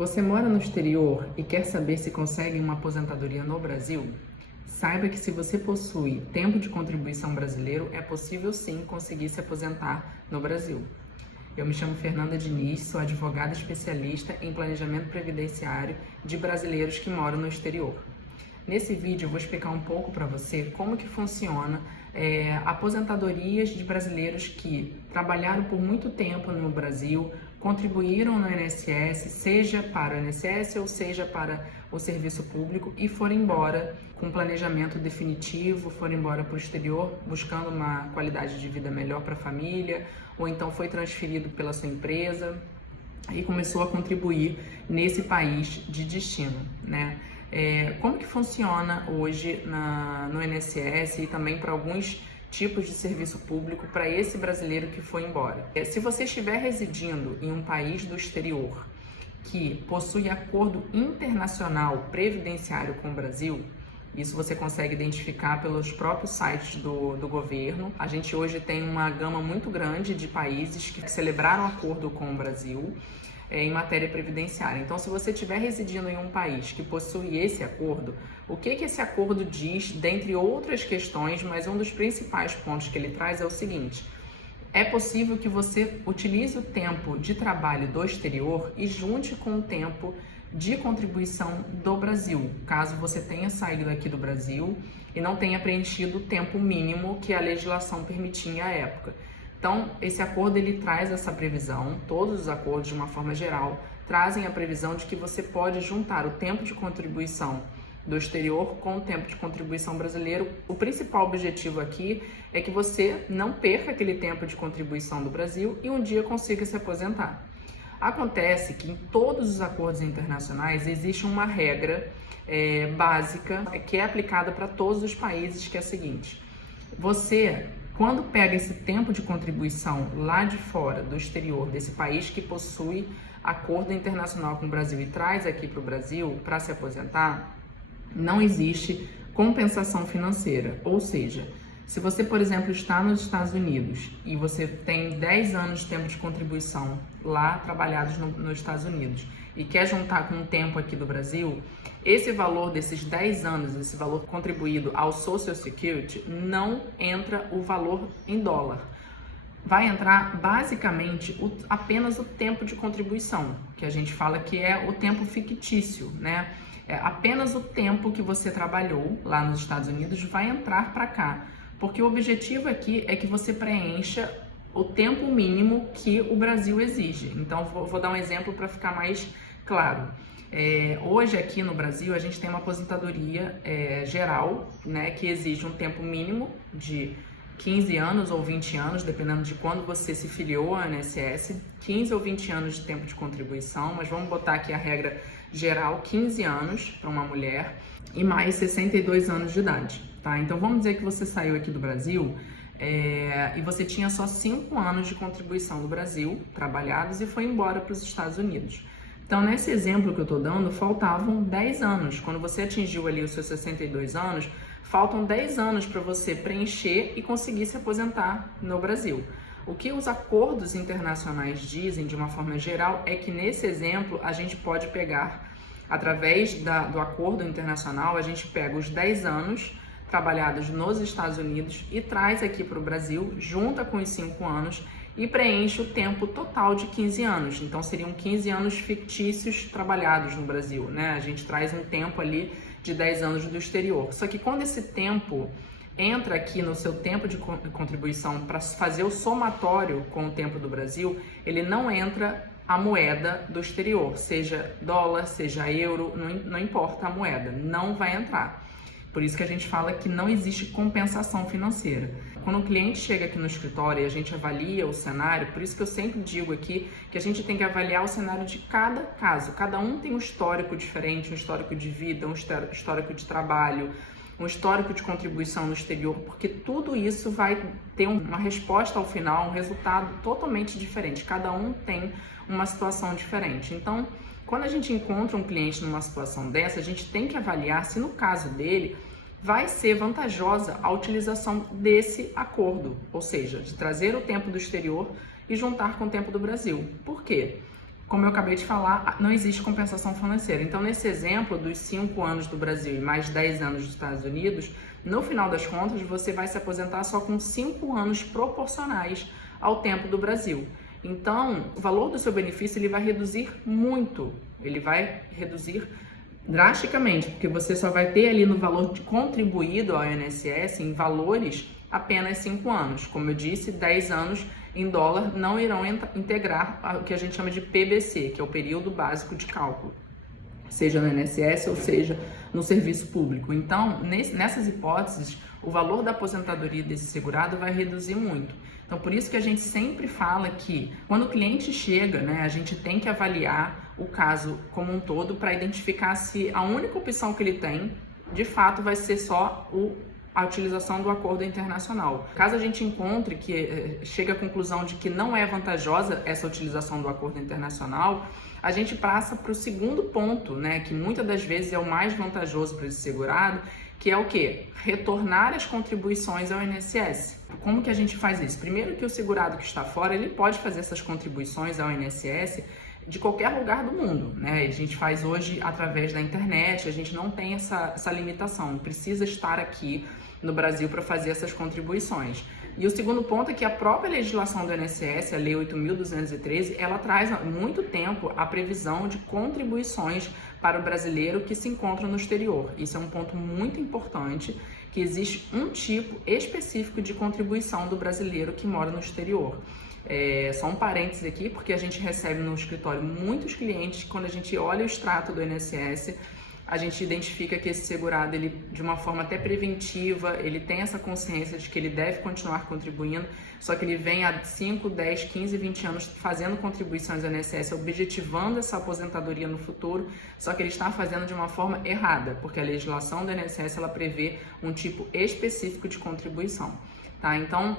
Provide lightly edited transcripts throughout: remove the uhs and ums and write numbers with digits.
Você mora no exterior e quer saber se consegue uma aposentadoria no Brasil? Saiba que se você possui tempo de contribuição brasileiro, é possível sim conseguir se aposentar no Brasil. Eu me chamo Fernanda Diniz, sou advogada especialista em planejamento previdenciário de brasileiros que moram no exterior. Nesse vídeo eu vou explicar um pouco para você como que funciona aposentadorias de brasileiros que trabalharam por muito tempo no Brasil, contribuíram no INSS, seja para o INSS ou seja para o serviço público e foram embora com planejamento definitivo, foram embora para o exterior buscando uma qualidade de vida melhor para a família, ou então foi transferido pela sua empresa e começou a contribuir nesse país de destino, né? Como que funciona hoje no INSS e também para alguns tipos de serviço público para esse brasileiro que foi embora? Se você estiver residindo em um país do exterior que possui acordo internacional previdenciário com o Brasil, isso você consegue identificar pelos próprios sites do governo. A gente hoje tem uma gama muito grande de países que celebraram acordo com o Brasil em matéria previdenciária. Então, se você estiver residindo em um país que possui esse acordo, o que esse acordo diz, dentre outras questões, mas um dos principais pontos que ele traz é o seguinte: é possível que você utilize o tempo de trabalho do exterior e junte com o tempo de contribuição do Brasil, caso você tenha saído daqui do Brasil e não tenha preenchido o tempo mínimo que a legislação permitia à época. Então, esse acordo ele traz essa previsão, todos os acordos de uma forma geral trazem a previsão de que você pode juntar o tempo de contribuição do exterior com o tempo de contribuição brasileiro. O principal objetivo aqui é que você não perca aquele tempo de contribuição do Brasil e um dia consiga se aposentar. Acontece que em todos os acordos internacionais existe uma regra básica que é aplicada para todos os países, que é a seguinte: você, quando pega esse tempo de contribuição lá de fora, do exterior, desse país que possui acordo internacional com o Brasil e traz aqui para o Brasil para se aposentar, não existe compensação financeira. Ou seja, se você, por exemplo, está nos Estados Unidos e você tem 10 anos de tempo de contribuição lá trabalhados nos Estados Unidos e quer juntar com o tempo aqui do Brasil, esse valor desses 10 anos, esse valor contribuído ao Social Security, não entra o valor em dólar. Vai entrar basicamente apenas o tempo de contribuição, que a gente fala que é o tempo fictício, né? Apenas o tempo que você trabalhou lá nos Estados Unidos vai entrar para cá, porque o objetivo aqui é que você preencha o tempo mínimo que o Brasil exige. Então, vou dar um exemplo para ficar mais claro. Hoje aqui no Brasil a gente tem uma aposentadoria geral, né, que exige um tempo mínimo de 15 anos ou 20 anos, dependendo de quando você se filiou ao INSS, 15 ou 20 anos de tempo de contribuição, mas vamos botar aqui a regra geral, 15 anos para uma mulher e mais 62 anos de idade, tá? Então vamos dizer que você saiu aqui do Brasil e você tinha só 5 anos de contribuição do Brasil trabalhados e foi embora para os Estados Unidos. Então, nesse exemplo que eu estou dando, faltavam 10 anos. Quando você atingiu ali os seus 62 anos, faltam 10 anos para você preencher e conseguir se aposentar no Brasil. O que os acordos internacionais dizem, de uma forma geral, é que nesse exemplo a gente pode pegar, através do acordo internacional, a gente pega os 10 anos trabalhados nos Estados Unidos e traz aqui para o Brasil, junta com os 5 anos, e preenche o tempo total de 15 anos. Então, seriam 15 anos fictícios trabalhados no Brasil, né? A gente traz um tempo ali de 10 anos do exterior. Só que quando esse tempo entra aqui no seu tempo de contribuição para fazer o somatório com o tempo do Brasil, ele não entra a moeda do exterior, seja dólar, seja euro, não importa a moeda, não vai entrar. Por isso que a gente fala que não existe compensação financeira. Quando o cliente chega aqui no escritório e a gente avalia o cenário, por isso que eu sempre digo aqui que a gente tem que avaliar o cenário de cada caso. Cada um tem um histórico diferente, um histórico de vida, um histórico de trabalho, um histórico de contribuição no exterior, porque tudo isso vai ter uma resposta ao final, um resultado totalmente diferente. Cada um tem uma situação diferente. Então, quando a gente encontra um cliente numa situação dessa, a gente tem que avaliar se no caso dele vai ser vantajosa a utilização desse acordo, ou seja, de trazer o tempo do exterior e juntar com o tempo do Brasil. Por quê? como eu acabei de falar, não existe compensação financeira. Então, nesse exemplo dos 5 anos do Brasil e mais 10 anos dos Estados Unidos, no final das contas, você vai se aposentar só com 5 anos proporcionais ao tempo do Brasil. Então, o valor do seu benefício ele vai reduzir muito, ele vai reduzir drasticamente, porque você só vai ter ali no valor contribuído ao INSS em valores apenas 5 anos. Como eu disse, 10 anos em dólar não irão integrar o que a gente chama de PBC, que é o período básico de cálculo, seja no INSS ou seja no serviço público. Então, nessas hipóteses, o valor da aposentadoria desse segurado vai reduzir muito. Então, por isso que a gente sempre fala que quando o cliente chega, né, a gente tem que avaliar o caso como um todo para identificar se a única opção que ele tem, de fato, vai ser só a utilização do acordo internacional. Caso a gente encontre que chega à conclusão de que não é vantajosa essa utilização do acordo internacional, a gente passa para o segundo ponto, né, que muitas das vezes é o mais vantajoso para esse segurado, que é o quê? Retornar as contribuições ao INSS. Como que a gente faz isso? Primeiro que o segurado que está fora, ele pode fazer essas contribuições ao INSS de qualquer lugar do mundo, né? A gente faz hoje através da internet, a gente não tem essa limitação, não precisa estar aqui no Brasil para fazer essas contribuições. E o segundo ponto é que a própria legislação do INSS, a Lei 8.213, ela traz há muito tempo a previsão de contribuições para o brasileiro que se encontra no exterior. Isso é um ponto muito importante, que existe um tipo específico de contribuição do brasileiro que mora no exterior. Só um parênteses aqui, porque a gente recebe no escritório muitos clientes, quando a gente olha o extrato do INSS, a gente identifica que esse segurado, ele, de uma forma até preventiva, ele tem essa consciência de que ele deve continuar contribuindo, só que ele vem há 5, 10, 15, 20 anos fazendo contribuições ao INSS, objetivando essa aposentadoria no futuro, só que ele está fazendo de uma forma errada, porque a legislação do INSS ela prevê um tipo específico de contribuição, tá? Então,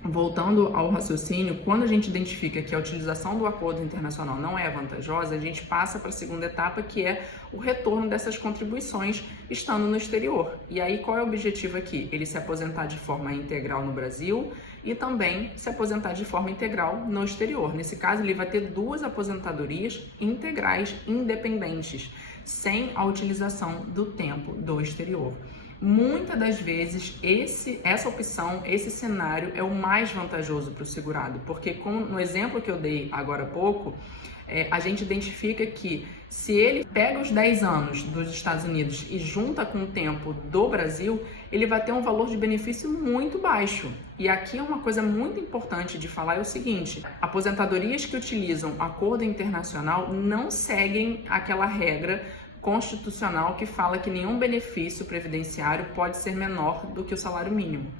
voltando ao raciocínio, quando a gente identifica que a utilização do acordo internacional não é vantajosa, a gente passa para a segunda etapa, que é o retorno dessas contribuições estando no exterior. E aí, qual é o objetivo aqui? Ele se aposentar de forma integral no Brasil e também se aposentar de forma integral no exterior. Nesse caso, ele vai ter 2 aposentadorias integrais independentes, sem a utilização do tempo do exterior. Muitas das vezes, essa opção, esse cenário é o mais vantajoso para o segurado, porque como no exemplo que eu dei agora há pouco, a gente identifica que se ele pega os 10 anos dos Estados Unidos e junta com o tempo do Brasil, ele vai ter um valor de benefício muito baixo. E aqui uma coisa muito importante de falar é o seguinte: aposentadorias que utilizam acordo internacional não seguem aquela regra constitucional que fala que nenhum benefício previdenciário pode ser menor do que o salário mínimo.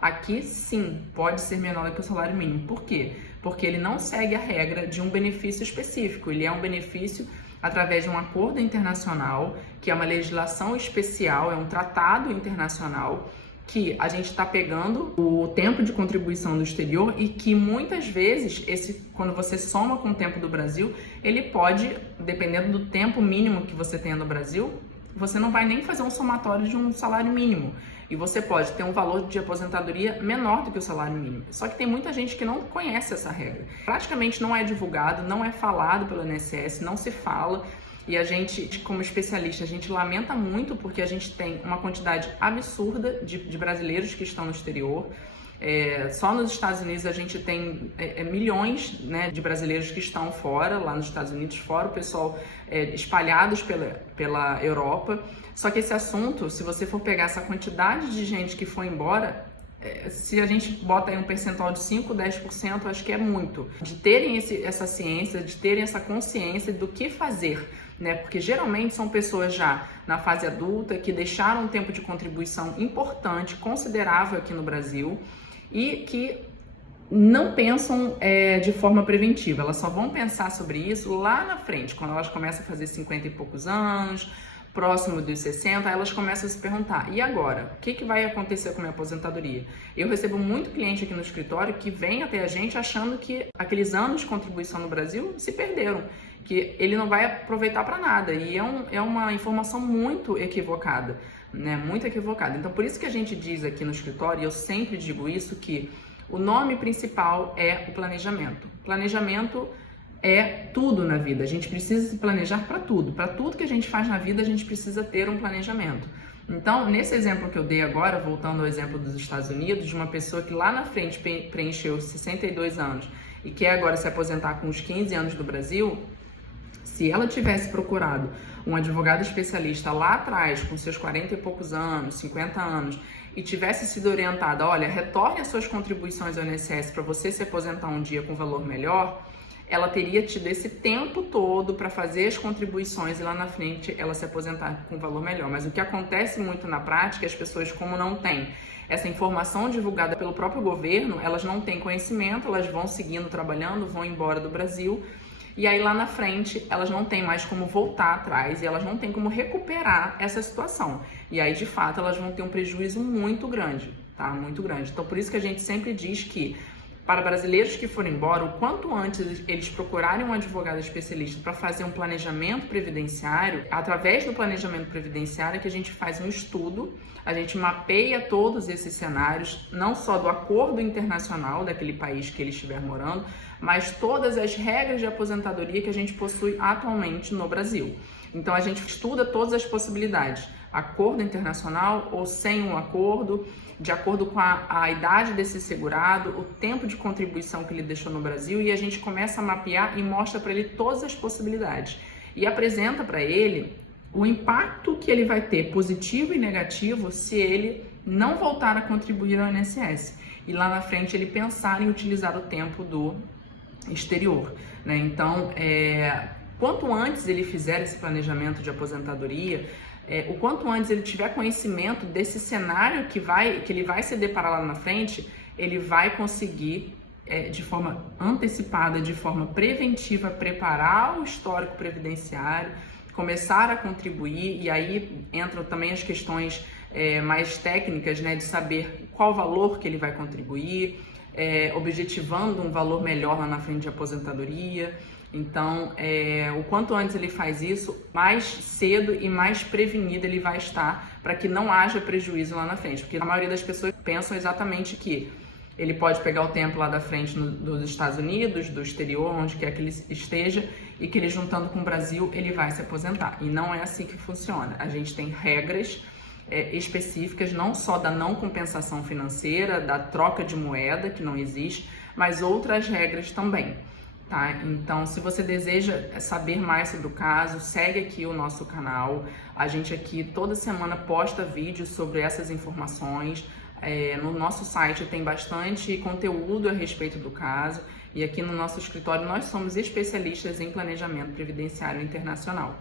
Aqui sim, pode ser menor do que o salário mínimo. Por quê? Porque ele não segue a regra de um benefício específico, ele é um benefício através de um acordo internacional, que é uma legislação especial, é um tratado internacional, que a gente está pegando o tempo de contribuição do exterior e que muitas vezes, quando você soma com o tempo do Brasil, ele pode, dependendo do tempo mínimo que você tenha no Brasil, você não vai nem fazer um somatório de um salário mínimo. E você pode ter um valor de aposentadoria menor do que o salário mínimo. Só que tem muita gente que não conhece essa regra. Praticamente não é divulgado, não é falado pelo INSS, não se fala. E a gente, como especialista, a gente lamenta muito porque a gente tem uma quantidade absurda de brasileiros que estão no exterior. Só nos Estados Unidos a gente tem milhões, né, de brasileiros que estão fora, lá nos Estados Unidos, fora o pessoal espalhados pela Europa. Só que esse assunto, se você for pegar essa quantidade de gente que foi embora, se a gente bota aí um percentual de 5, 10%, acho que é muito. De terem essa ciência, de terem essa consciência do que fazer, né? Porque geralmente são pessoas já na fase adulta que deixaram um tempo de contribuição importante, considerável aqui no Brasil e que não pensam de forma preventiva. Elas só vão pensar sobre isso lá na frente, quando elas começam a fazer 50 e poucos anos, próximo dos 60, elas começam a se perguntar: e agora? O que vai acontecer com a minha aposentadoria? Eu recebo muito cliente aqui no escritório que vem até a gente achando que aqueles anos de contribuição no Brasil se perderam, que ele não vai aproveitar para nada, e é uma informação muito equivocada, né? Muito equivocada. Então, por isso que a gente diz aqui no escritório, e eu sempre digo isso, que o nome principal é o planejamento. Planejamento é tudo na vida. A gente precisa se planejar para tudo. Para tudo que a gente faz na vida, a gente precisa ter um planejamento. Então, nesse exemplo que eu dei agora, voltando ao exemplo dos Estados Unidos, de uma pessoa que lá na frente preencheu 62 anos e quer agora se aposentar com os 15 anos do Brasil, se ela tivesse procurado um advogado especialista lá atrás, com seus 40 e poucos anos, 50 anos, e tivesse sido orientada, olha, retorne as suas contribuições ao INSS para você se aposentar um dia com valor melhor, ela teria tido esse tempo todo para fazer as contribuições e lá na frente ela se aposentar com valor melhor. Mas o que acontece muito na prática, as pessoas, como não têm essa informação divulgada pelo próprio governo, elas não têm conhecimento, elas vão seguindo trabalhando, vão embora do Brasil, e aí lá na frente elas não têm mais como voltar atrás e elas não têm como recuperar essa situação. E aí, de fato, elas vão ter um prejuízo muito grande, tá? Muito grande. Então, por isso que a gente sempre diz que para brasileiros que forem embora, o quanto antes eles procurarem um advogado especialista para fazer um planejamento previdenciário, através do planejamento previdenciário é que a gente faz um estudo, a gente mapeia todos esses cenários, não só do acordo internacional daquele país que ele estiver morando, mas todas as regras de aposentadoria que a gente possui atualmente no Brasil. Então a gente estuda todas as possibilidades, acordo internacional ou sem um acordo, de acordo com a idade desse segurado, o tempo de contribuição que ele deixou no Brasil, e a gente começa a mapear e mostra para ele todas as possibilidades. E apresenta para ele o impacto que ele vai ter, positivo e negativo, se ele não voltar a contribuir ao INSS. E lá na frente ele pensar em utilizar o tempo do exterior, né? Então, quanto antes ele fizer esse planejamento de aposentadoria, o quanto antes ele tiver conhecimento desse cenário que ele vai se deparar lá na frente, ele vai conseguir, de forma antecipada, de forma preventiva, preparar o histórico previdenciário, começar a contribuir, e aí entram também as questões mais técnicas, né, de saber qual valor que ele vai contribuir, objetivando um valor melhor lá na frente de aposentadoria. Então, o quanto antes ele faz isso, mais cedo e mais prevenido ele vai estar para que não haja prejuízo lá na frente. Porque a maioria das pessoas pensam exatamente que ele pode pegar o tempo lá da frente dos Estados Unidos, do exterior, onde quer que ele esteja, e que ele juntando com o Brasil, ele vai se aposentar. E não é assim que funciona. A gente tem regras específicas, não só da não compensação financeira, da troca de moeda, que não existe, mas outras regras também. Tá? Então, se você deseja saber mais sobre o caso, segue aqui o nosso canal. A gente aqui toda semana posta vídeos sobre essas informações. No nosso site tem bastante conteúdo a respeito do caso. E aqui no nosso escritório nós somos especialistas em planejamento previdenciário internacional.